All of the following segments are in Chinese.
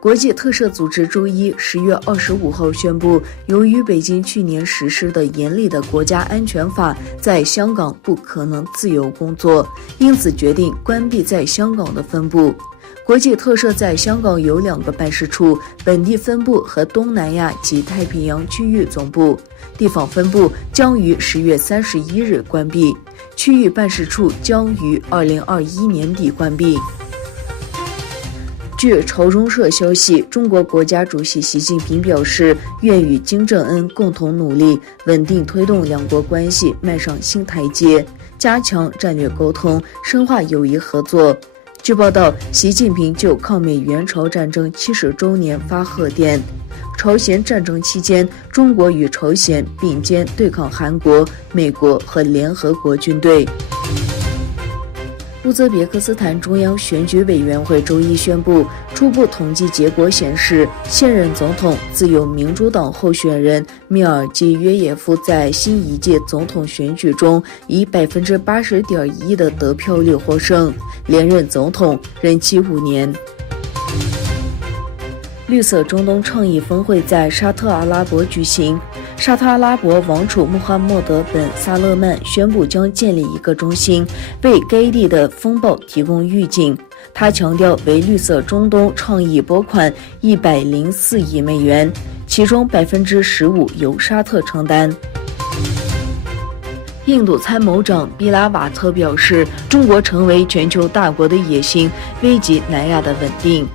国际特赦组织周一10月25号宣布，由于北京去年实施的严厉的国家安全法，在香港不可能自由工作，因此决定关闭在香港的分部。国际特赦在香港有2个办事处，本地分部和东南亚及太平洋区域总部。地方分部将于10月31日关闭，区域办事处将于2021年底关闭。据朝中社消息，中国国家主席习近平表示，愿与金正恩共同努力，稳定推动两国关系迈上新台阶，加强战略沟通，深化友谊合作。据报道，习近平就抗美援朝战争70周年发贺电。朝鲜战争期间，中国与朝鲜并肩对抗韩国、美国和联合国军队。乌兹别克斯坦中央选举委员会周一宣布，初步统计结果显示，现任总统自由民主党候选人米尔基约耶夫在新一届总统选举中以80.1%的得票率获胜，连任总统，任期5年。绿色中东倡议峰会在沙特阿拉伯举行，沙特阿拉伯王储穆罕默德本萨勒曼宣布将建立一个中心，为该地的风暴提供预警。他强调，为绿色中东倡议拨款104亿美元，其中15%由沙特承担。印度参谋长毕拉瓦特表示，中国成为全球大国的野心危及南亚的稳定。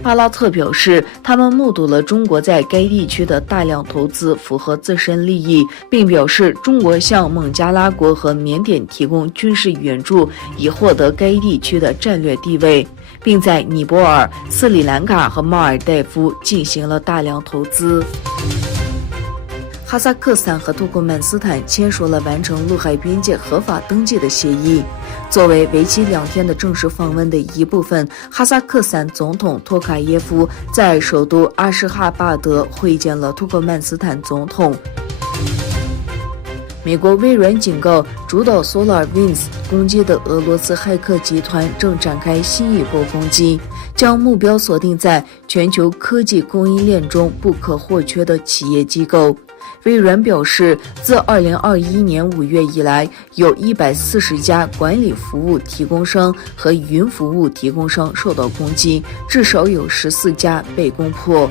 巴拉特表示，他们目睹了中国在该地区的大量投资符合自身利益，并表示中国向孟加拉国和缅甸提供军事援助，以获得该地区的战略地位，并在尼泊尔、斯里兰卡和马尔代夫进行了大量投资。哈萨克斯坦和土库曼斯坦签署了完成陆海边界合法登记的协议。作为为期2天的正式访问的一部分，哈萨克斯坦总统托卡耶夫在首都阿什哈巴德会见了土库曼斯坦总统。美国微软警告，主导 SolarWinds 攻击的俄罗斯骇客集团正展开新一波攻击，将目标锁定在全球科技供应链中不可或缺的企业机构。微软表示，自2021年5月以来，有140家管理服务提供商和云服务提供商受到攻击，至少有14家被攻破。